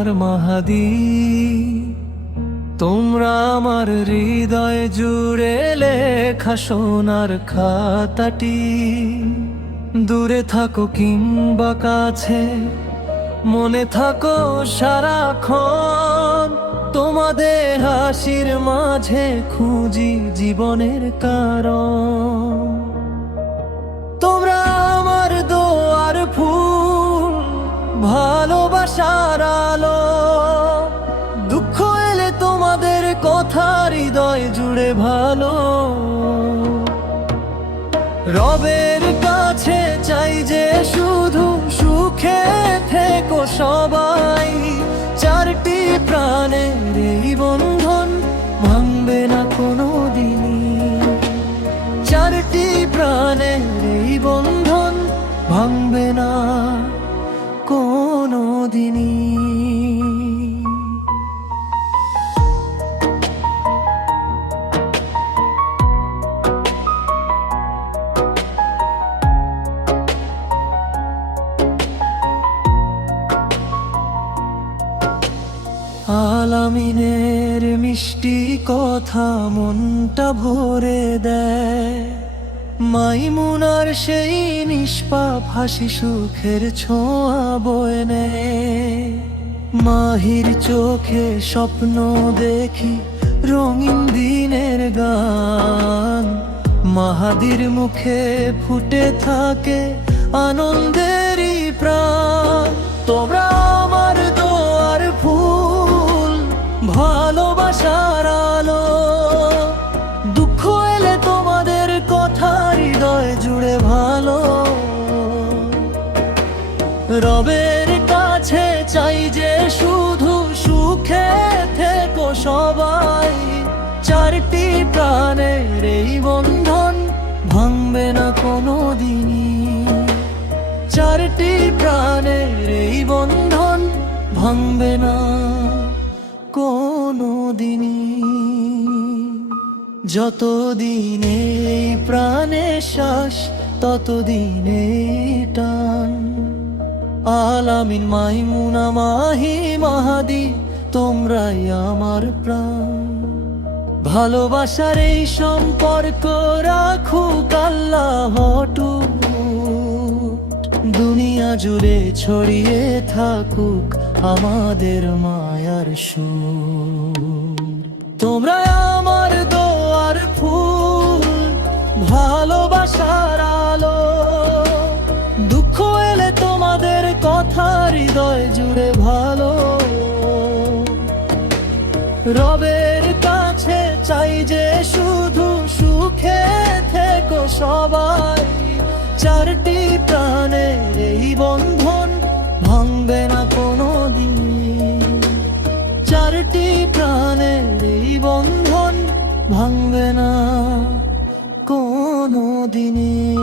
আর মাহাদি, তোমরা আমার হৃদয় জুড়ে লেখা সোনার খাতাটি। দূরে থাকো কিংবা কাছে, মনে থাকো সারাক্ষণ। তোমাদের হাসির মাঝে খুঁজি জীবনের কারণ। তোমরা আমার দোয়ার ফুল, ভালোবাসার আলো। দুঃখ এলে তোমাদের কথা হৃদয় জুড়ে ভালো। রবের কাছে চাই যে শুধু সুখে থেকো সবাই। চারটি প্রাণের এই বন্ধন ভাঙবে না কোনো দিনই। চারটি প্রাণের এই বন্ধন ভাঙবে না কোনো দিনই। আলামিনের মিষ্টি কথা মনটা ভরে দেয়। মাইমুনার সেই নিষ্পাপ হাসি সুখের ছোঁয়া বয়ে নেয়। মাহির চোখে স্বপ্ন দেখি রঙিন দিনের গান। মাহাদির মুখে ফুটে থাকে আনন্দেরই প্রাণ। তোমরা আমার দোয়ার ফুল, ভালোবাসার আলো। দুঃখ এলে তোমাদের কথা হৃদয় জুড়ে ভালো। রবের কাছে চাই যে শুধু সুখে থেকো সবাই। চারটি প্রাণের এই বন্ধন ভাঙবে না কোনো দিনই। চারটি প্রাণের এই বন্ধন ভাঙবে না কোনো দিনই। যতদিন এই প্রাণে শ্বাস ততদিনে টান। আলামিন, মাইমুনা, মাহি, মাহাদি, তোমরাই আমার প্রাণ। ভালোবাসার এই সম্পর্ক রাখুক আল্লাহ অটুট। দুনিয়া জুড়ে ছড়িয়ে থাকুক আমাদের মায়ার সুর। তোমরা আমার দোয়ার ফুল, ভালোবাসার আলো। দুঃখ এলে তোমাদের কথা হৃদয় জুড়ে ভালো। রবের কাছে চাই যে শুধু সুখে থেকো সবাই। চারটি প্রাণের এই বন্ধন ভাঙবে না কোনো দিন। চারটি প্রাণের এই বন্ধন ভাঙবে না কোনো দিনই।